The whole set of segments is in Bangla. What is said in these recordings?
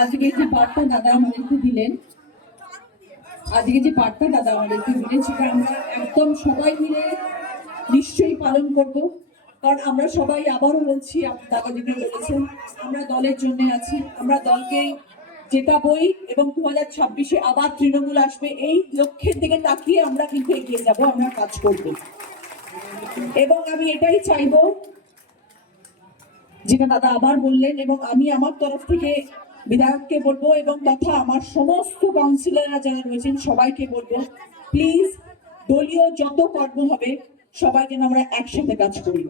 আজকে যে বার্তা দাদা আমাদেরকে দিলেন, সেটা আমরা একদম সবাই মিলে নিশ্চয়ই পালন করব। কারণ আমরা সবাই, আবারও বলছি, দাদা যেটা বলেছেন, আমরা দলের জন্য আছি, আমরা দলকে জেতাবই এবং 2026-এ আবার তৃণমূল আসবে, এই লক্ষ্যের দিকে তাকিয়ে আমরা কিন্তু এগিয়ে যাব, আমরা কাজ করব। এবং আমি এটাই চাইবো যেটা দাদা আবার বললেন, এবং আমি আমার তরফ থেকে বিধায়ককে বলবো এবং তথা আমার সমস্ত কাউন্সিলররা যারা রয়েছেন সবাইকে বলবো, প্লিজ দলীয় যত কর্ম হবে সবাই যেন আমরা একসাথে কাজ করি,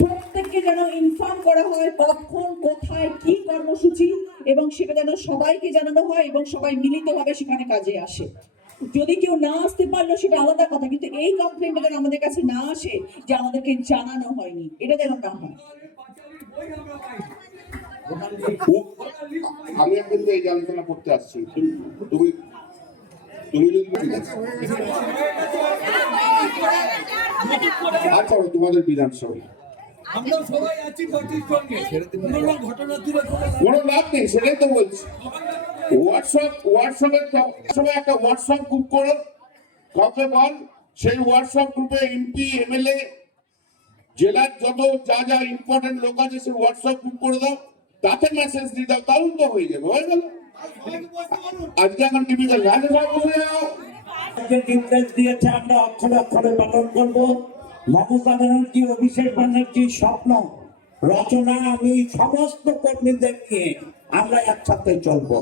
প্রত্যেককে যেন ইনফর্ম করা হয় কখন কোথায় কি কর্মসূচি, এবং সেটা যেন সবাইকে জানানো হয় এবং সবাই মিলিতভাবে সেখানে কাজে আসে। যদি কেউ না আসতে পারলো সেটা আলাদা কথা, কিন্তু এই কমপ্লেনটা যেন আমাদের কাছে না আসে যে আমাদেরকে জানানো হয়নি, এটা যেন না হয়। আমি কিন্তু এই আলোচনা করতে আসছি, তুমি যদি আচ্ছা তোমাদের বিধানসভায় আমরা সবাই আছি পার্টির সঙ্গে, ঘটনা তুলে কোনো লাভ নেই, সেটাই তো বলছি। হোয়াটসঅ্যাপে একটা হোয়াটসঅ্যাপ গ্রুপ করো, কাউকে বল, সেই হোয়াটসঅ্যাপ গ্রুপে এমপি এমএলএ জেলার যত যা ইম্পর্টেন্ট লোক আছে সেই হোয়াটসঅ্যাপ গ্রুপ করে দাও, তাতে মেসেজ দিয়ে দাও, তাহলে তো হয়ে যাবে, হয়ে গেল। আজকে এখন টিভিতে রাজ্যসভা বসে যাও, নির্দেশ দিয়েছে আমরা অক্ষরে অক্ষরে পালন করবো। মমতা ব্যানার্জি, অভিষেক ব্যানার্জির স্বপ্ন রচনা আমি সমস্ত কর্মীদের নিয়ে আমরা একসাথে চলবো।